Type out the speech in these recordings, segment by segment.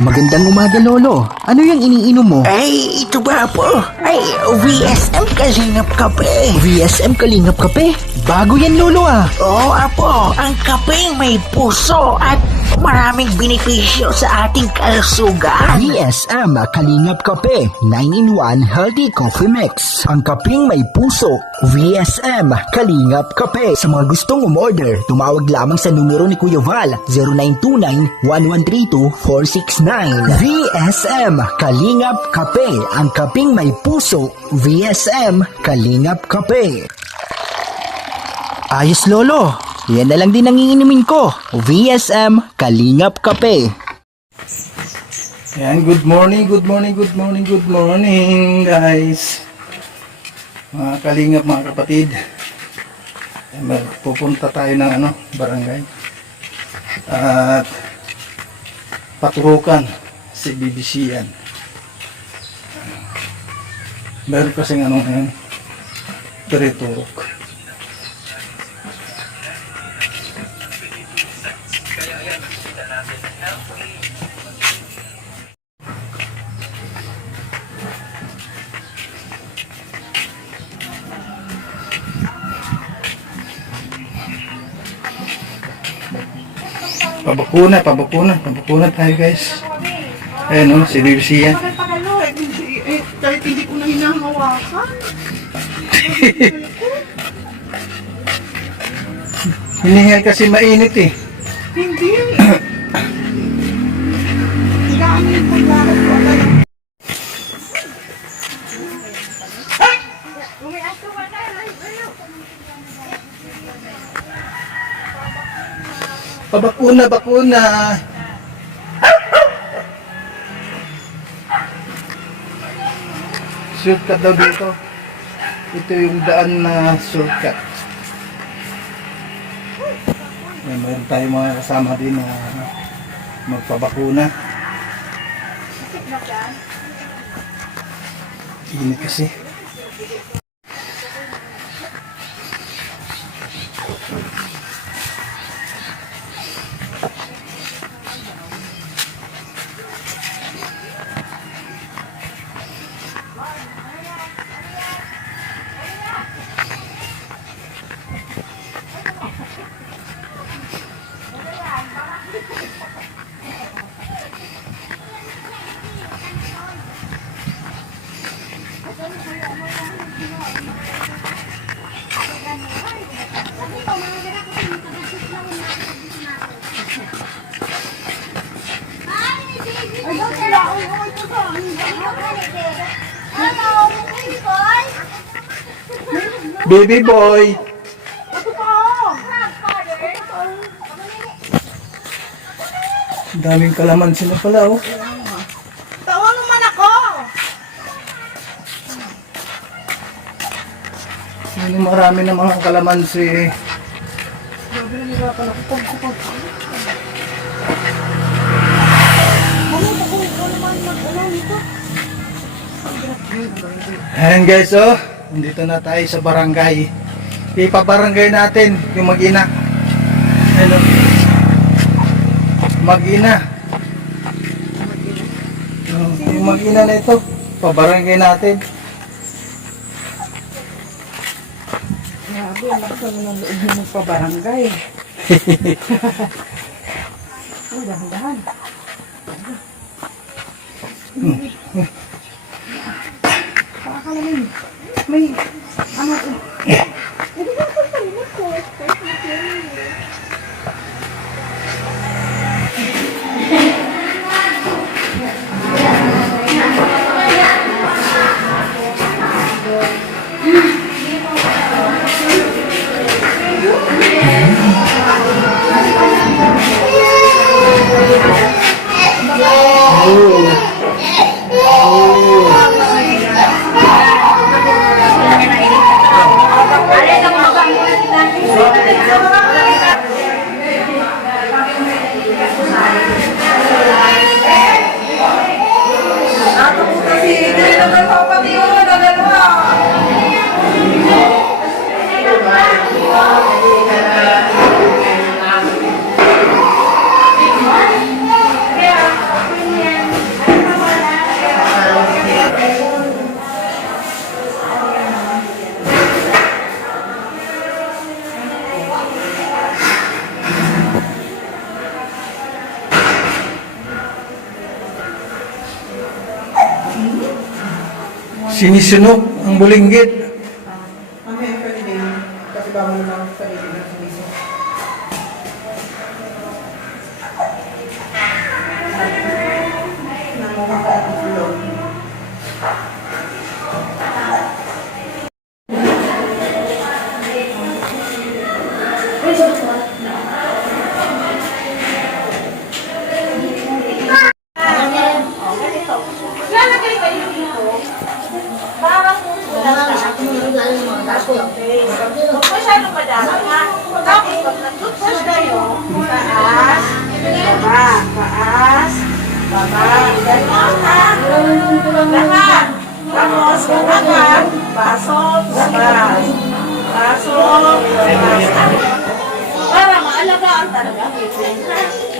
Magandang umaga, Lolo. Ano yung iniinom mo? Ay, ito ba po? Ay, VSM Kalingap Kape. VSM Kalingap Kape? Bago yan, Lolo ah. Oo, apo. Ang kapeng may puso at maraming benepisyo sa ating kalusugan. VSM Kalingap Kape 9-in-1 Healthy Coffee Mix. Ang kaping may puso. VSM Kalingap Kape. Sa mga gustong umorder, tumawag lamang sa numero ni Kuya Val 0929-1132-469. VSM Kalingap Kape. Ang kaping may puso. VSM Kalingap Kape. Ayos, Lolo. Yan na lang din ang iinumin ko. VSM Kalingap Kape. Yan, good morning guys. Mga kalingap, mga kapatid. Pupunta tayo ng barangay. At paturukan si BBC yan. Meron kasing ngayon, teriturok. Pabakuna tayo guys. Ayan si BBC yan. Kahit hindi ko na hinahawakan. Hinihingal kasi mainit eh. Hindi. Gamit ko bakit ko agad. Bakuna. Shortcut daw dito. Ito yung daan na shortcut. Mayroon tayo mga kasama din na magpabakuna. Init kasi. Baby boy. Daming kalamansi na pala oh. Tawa naman ako. Marami na mga kalamansi. Grabe na nirapan ako. Pagkupag. Ayan guys oh. Nandito na tayo sa barangay. Ipabarangay natin yung mag-ina. Hello. Mag-ina. Yung mag-ina na ito. Pabarangay natin. Grabe, ang lakas naman ng loob mo magpabarangay. Uy, dahan-dahan. Baka naman. May, ano ito? Hindi ka ito palimot ko. Sinisunok ang bulinggit. Mamaya pwede din. Kasi bawal na lang sa ibig ng sumiso. Namukhang ka ang tulog. Lalagay kayo dito. Parang wala ka. Huwag masyadong madami ha. Tapos pag nag-toothbrush kayo, taas, baba, taas, baba. Ganon ha. Lahat. Tapos lahat. Pasok, labas. Pasok, labas. Para maalagaan talaga ang ngipin.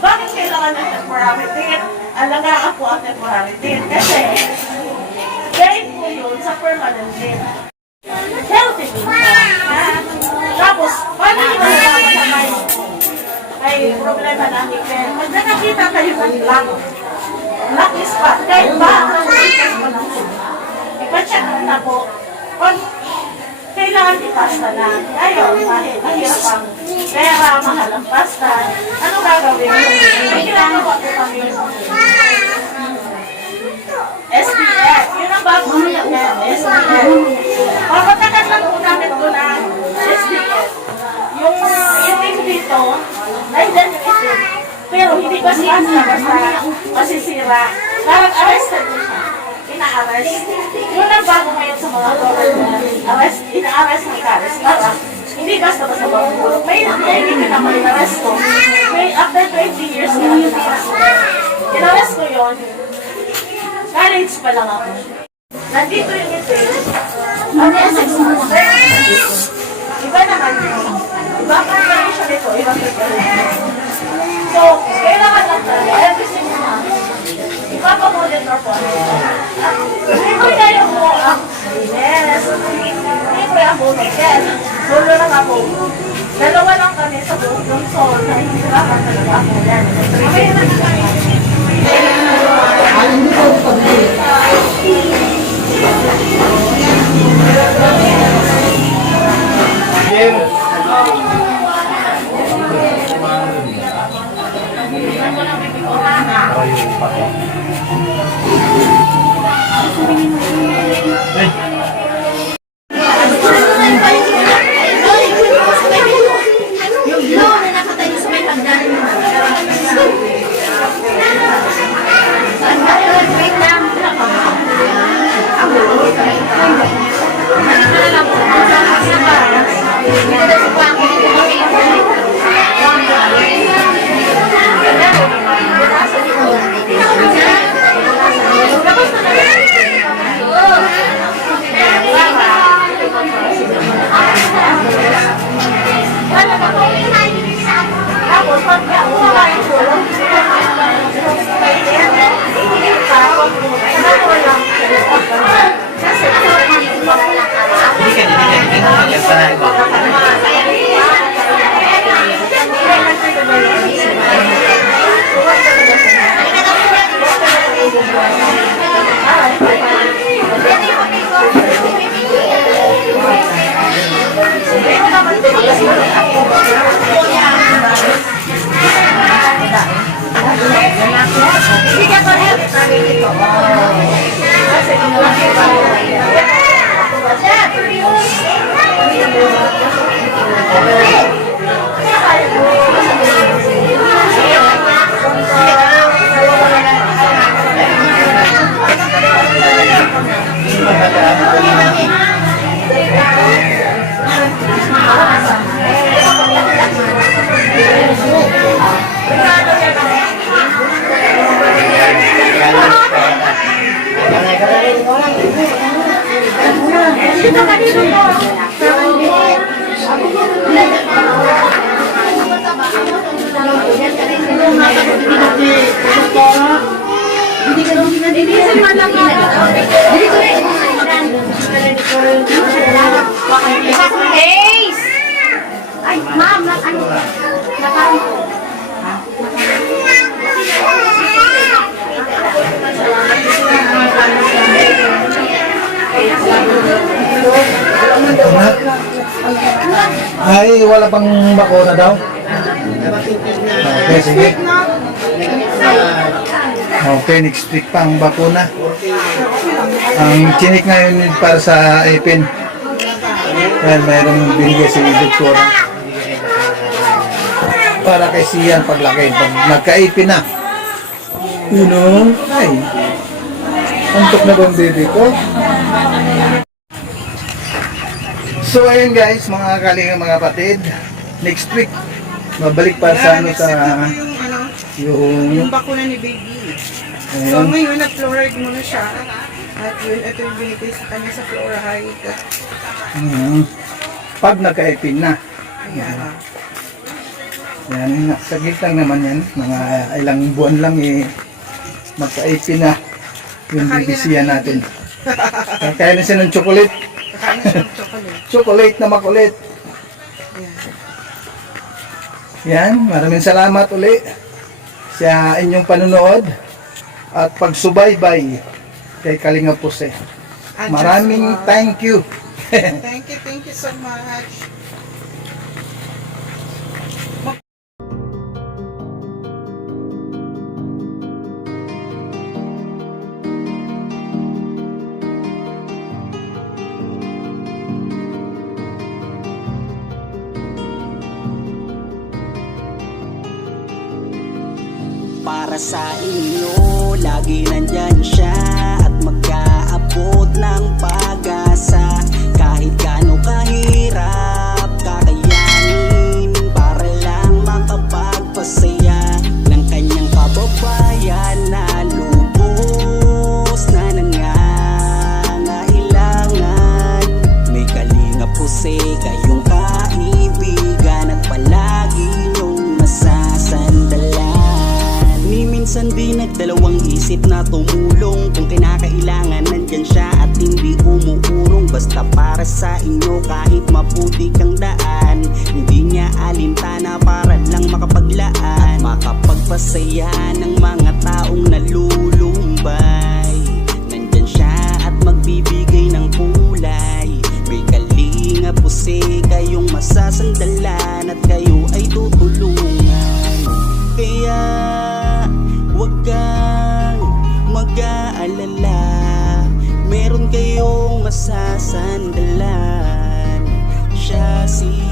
Bakit kailangan ng temporary teeth? Alagaan po ang temporary teeth kasi dahil po yun sa permanent teeth. Healthy po siya. Tapos, paano nyo malalaman na may problema ng ngipin? Pag nakakita kayo ng black spot, kahit ba ang ngipin pa lang po. Ipacheck na po. Pag kailangan ipasta na. Ngayon, kahit mahirap ang pera, mahal ang pasta, ano gagawin? May ginagawa po kami yung SPF. Yun ang bago niya, SPF. Papatakan lang po namin po ng SPF. Yung itim dito, nandiyan yung itim. Pero hindi basta masisira. Parang arrested mo siya. Ina-arrest. Yun ang bago ngayon sa mga government. Ina-arrest ng kares. Parang hindi basta-basta magulog. May hindi na ako in-arrest ko. May after 20 years na in-arrest ko. In-arrest ko yun. College pa lang ako. Nandito yung itin. Ang Essex mo. Iba naman yun. Iba ang preparation nito. Ibang preparation. So, kailangan lang talaga. Every single month. Ipapamonitor po. Libre kayo po ang yes. Libre ang bonikel. Solo lang ako. Dalawa lang kami sa buong ng sol. Nahihirapan talaga ako yan. Dito ka dito po. Ay, wala pang bakuna daw? Okay, sige. Okay, next week pa ang bakuna. Ang chinik ngayon para sa ipin. Dahil mayroong binigay si Doktora. Para kay Sian paglaki. Pag nagka-ipin na. You know? Ay. Antok na ba ang baby ko? So ayun guys, mga kalingang mga kapatid. Next week, babalik para sa ano sa Yung bakuna ni baby. So ayun. ngayon, nag-fluoride muna siya. At yun, ito yung binigay sa kanya sa fluoride. Pag nagka-ipin na. Ayan. Yan, saglit lang naman yan. Mga ilang buwan lang magka-ipin na yung bibisiyan natin. Kaya na siya ng chocolate. Kakain siya ng chocolate. Chocolate na makulit. Yan, maraming salamat uli sa inyong panonood at pagsubaybay kay Kalinga Puse. Maraming thank you. Thank you so much. Para sa inyo, lagi nandyan siya at mag-aabot ng pag-asa. Kahit gaano kahirap, kakayanin para lang makapagpasaya ng kanyang kababayan na lubos na nangangailangan. May Kalinga Puse kayong kaibigan at palagi niyong masasandalan. Minsan di nagdalawang isip na tumulong. Kung kinakailangan nandyan siya at hindi umuurong. Basta para sa inyo kahit maputi kang daan. Hindi niya alintana para lang makapaglaan. Makapagpasaya ng mga taong nalulumbay. Nandyan siya at magbibigay ng kulay. May Kalinga Puse kayong masasandalan at kayo ay tutulungan. Kaya huwag kang mag-aalala, meron kayong masasandalan. Siya si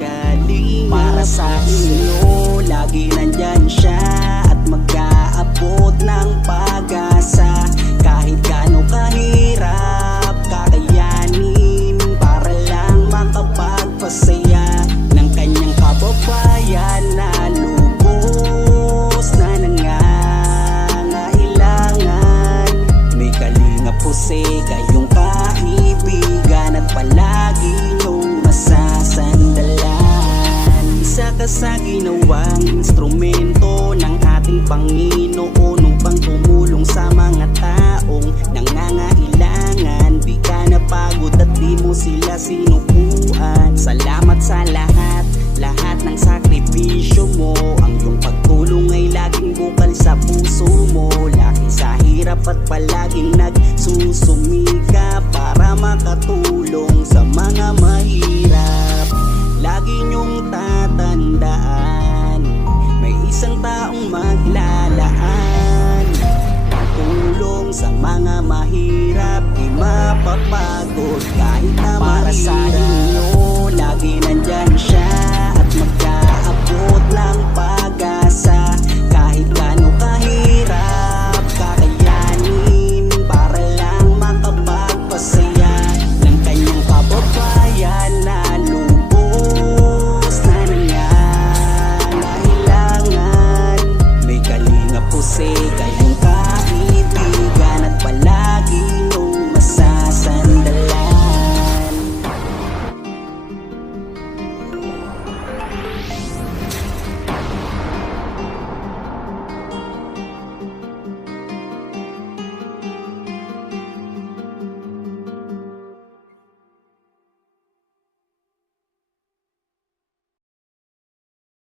Kalinga para sa inyo, lagi nandyan siya at mag-aabot ng pag-asa. Kahit gaano kahirap, kakayanin para lang makapagpasaya ng kanyang kababayan na lubos na nangangailangan. May Kalinga Puse kayong kaibigan at palagi niyong masasandalan. Isa ka sa ginawang instrumento ng ating Panginoon upang tumulong sa mga taong nangangailangan. Di ka napagod at di mo sila sinukuan. Salamat sa lahat ng sakripisyo mo. Ang iyong pagtulong ay laging bukal sa puso mo. Laki sa hirap at palaging nagsusumika para makatulong sa mga mahirap. Lagi niyong tatandaan, may isang taong maglalaan. Tulong sa mga mahirap, di mapapagod kahit na para mahirap.